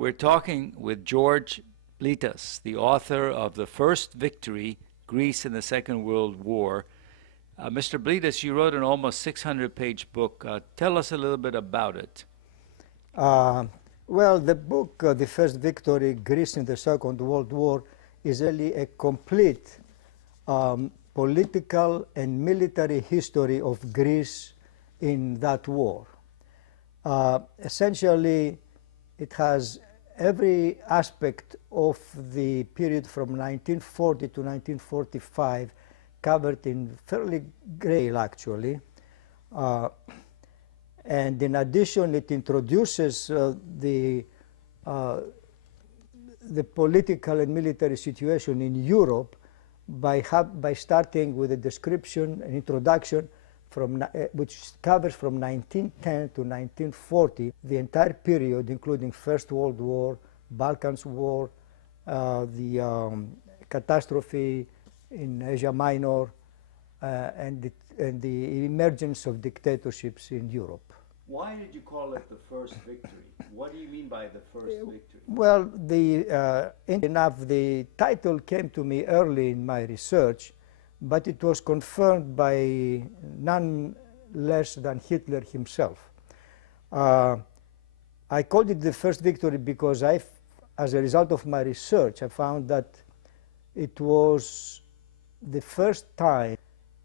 We're talking with George Blytas, the author of The First Victory, Greece in the Second World War. Mr. Blytas, you wrote an almost 600-page book. Tell us a little bit about it. Well, the book, The First Victory, Greece in the Second World War, is really a complete political and military history of Greece in that war. Essentially, it has every aspect of the period from 1940 to 1945 covered in fairly great, actually. And in addition, it introduces the political and military situation in Europe by starting with a description, an introduction, which covers from 1910 to 1940, the entire period, including First World War, Balkans War, the catastrophe in Asia Minor, and the emergence of dictatorships in Europe. Why did you call it the first victory? What do you mean by the first victory? Well, the title came to me early in my research, but it was confirmed by none less than Hitler himself. I called it the first victory because as a result of my research, I found that it was the first time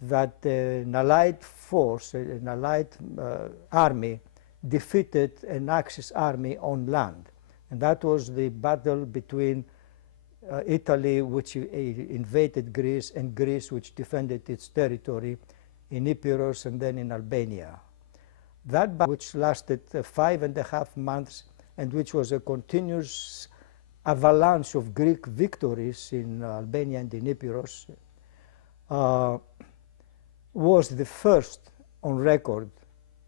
that an Allied force, an Allied army, defeated an Axis army on land. And that was the battle between Italy, which invaded Greece, and Greece, which defended its territory in Epirus and then in Albania. That battle, which lasted 5.5 months and which was a continuous avalanche of Greek victories in Albania and in Epirus, was the first on record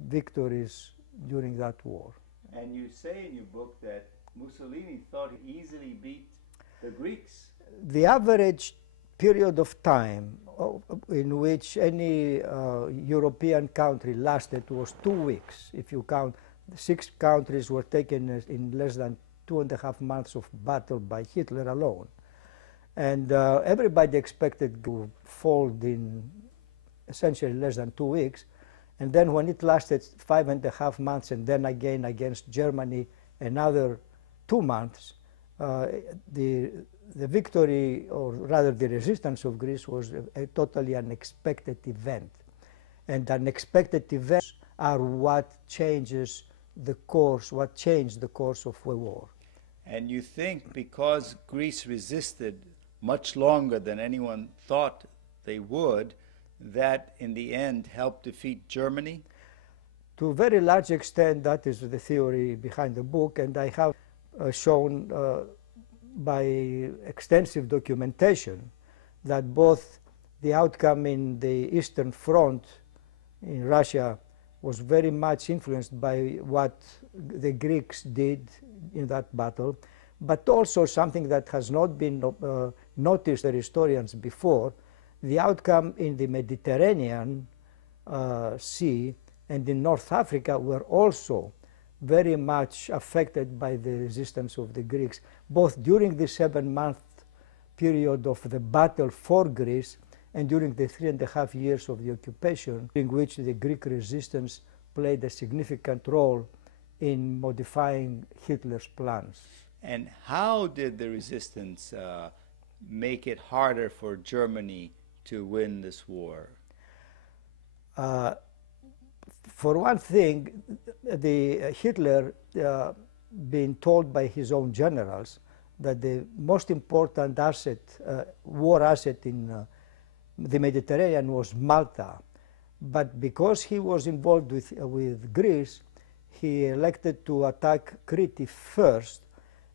victories during that war. And you say in your book that Mussolini thought he easily beat the Greeks. The average period of time in which any European country lasted was 2 weeks. If you count, 6 countries were taken in less than 2.5 months of battle by Hitler alone. And everybody expected to fold in essentially less than 2 weeks. And then when it lasted 5.5 months and then again against Germany another 2 months, the victory, or rather the resistance of Greece, was a totally unexpected event. And unexpected events are what changes the course, what changed the course of a war. And you think because Greece resisted much longer than anyone thought they would, that in the end helped defeat Germany? To a very large extent, that is the theory behind the book, and I have shown by extensive documentation that both the outcome in the Eastern Front in Russia was very much influenced by what the Greeks did in that battle, but also something that has not been noticed by historians before, the outcome in the Mediterranean Sea and in North Africa were also very much affected by the resistance of the Greeks, both during the 7-month period of the battle for Greece and during the 3.5 years of the occupation, in which the Greek resistance played a significant role in modifying Hitler's plans. And how did the resistance make it harder for Germany to win this war? For one thing, Hitler being told by his own generals that the most important asset, war asset in the Mediterranean was Malta. But because he was involved with Greece, he elected to attack Crete first,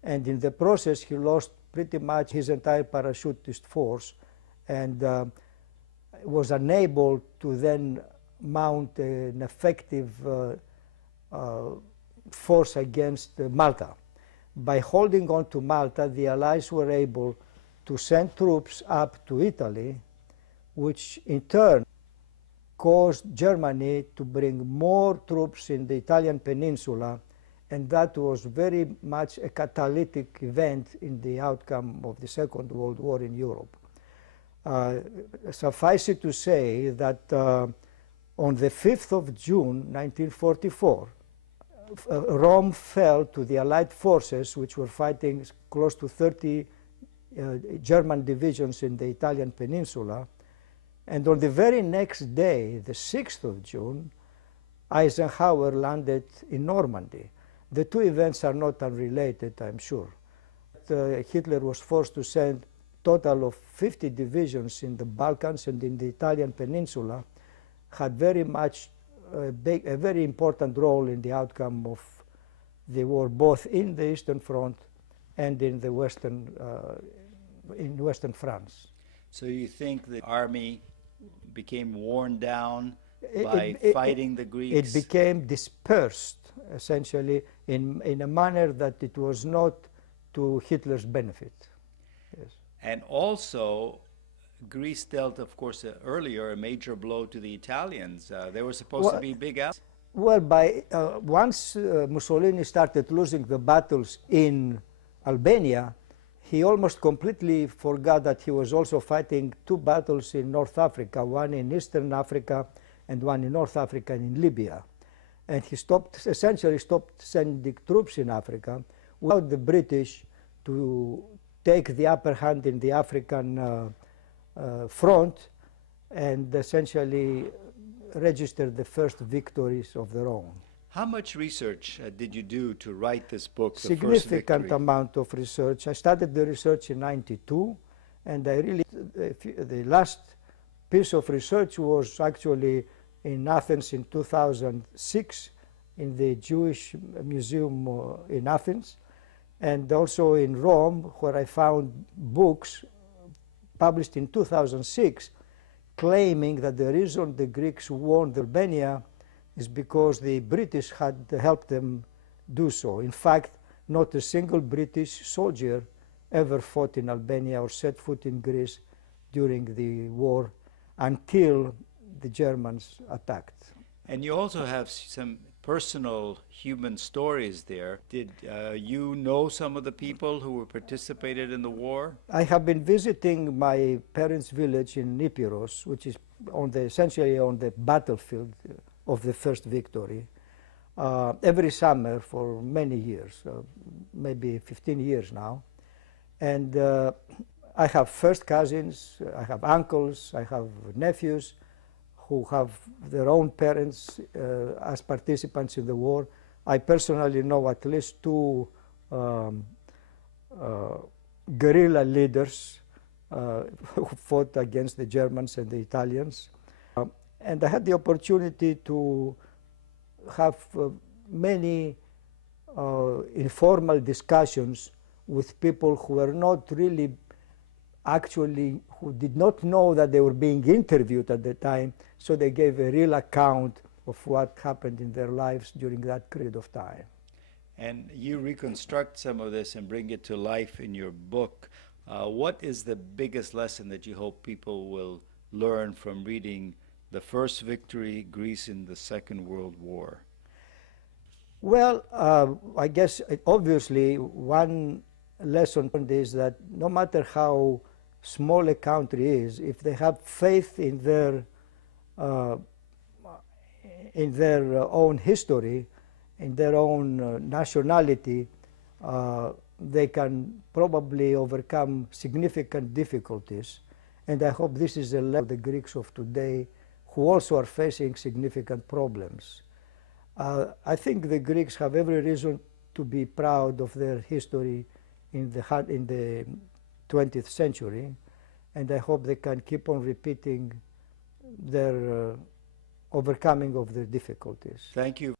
and in the process he lost pretty much his entire parachutist force and was unable to then mount an effective force against Malta. By holding on to Malta, the Allies were able to send troops up to Italy, which in turn caused Germany to bring more troops in the Italian peninsula and that was very much a catalytic event in the outcome of the Second World War in Europe. Suffice it to say that on the 5th of June 1944, Rome fell to the Allied forces, which were fighting close to 30 German divisions in the Italian peninsula. And on the very next day, the 6th of June, Eisenhower landed in Normandy. The two events are not unrelated, I'm sure. Hitler was forced to send a total of 50 divisions in the Balkans and in the Italian peninsula, had very much a very important role in the outcome of the war, both in the Eastern Front and in the Western France. So you think the army became worn down by fighting the Greeks? It became dispersed, essentially, in a manner that it was not to Hitler's benefit. Yes. And also, Greece dealt, of course, earlier a major blow to the Italians. They were supposed to be big allies. Well, once Mussolini started losing the battles in Albania, he almost completely forgot that he was also fighting two battles in North Africa, one in Eastern Africa and one in North Africa and in Libya. And he essentially stopped sending troops in Africa, without the British to take the upper hand in the African front and essentially register the first victories of their own. How much research did you do to write this book, The Significant First Victory? amount of research. I started the research in '92, and the last piece of research was actually in Athens in 2006, in the Jewish Museum in Athens, and also in Rome, where I found books published in 2006 claiming that the reason the Greeks won Albania is because the British had helped them do so. In fact, not a single British soldier ever fought in Albania or set foot in Greece during the war until the Germans attacked. And you also have some personal human stories there. Did you know some of the people who participated in the war? I have been visiting my parents' village in Nipiros, which is essentially on the battlefield of the first victory, every summer for many years, maybe 15 years now. And I have first cousins, I have uncles, I have nephews who have their own parents as participants in the war. I personally know at least two guerrilla leaders who fought against the Germans and the Italians. And I had the opportunity to have many informal discussions with people who were not really who did not know that they were being interviewed at the time, so they gave a real account of what happened in their lives during that period of time. And you reconstruct some of this and bring it to life in your book. What is the biggest lesson that you hope people will learn from reading The First Victory, Greece in the Second World War? Well, I guess obviously one lesson is that no matter how small a country is, if they have faith in their own history, in their own nationality, they can probably overcome significant difficulties. And I hope this is a lesson of the Greeks of today, who also are facing significant problems. I think the Greeks have every reason to be proud of their history in the 20th century, and I hope they can keep on repeating their overcoming of their difficulties. Thank you.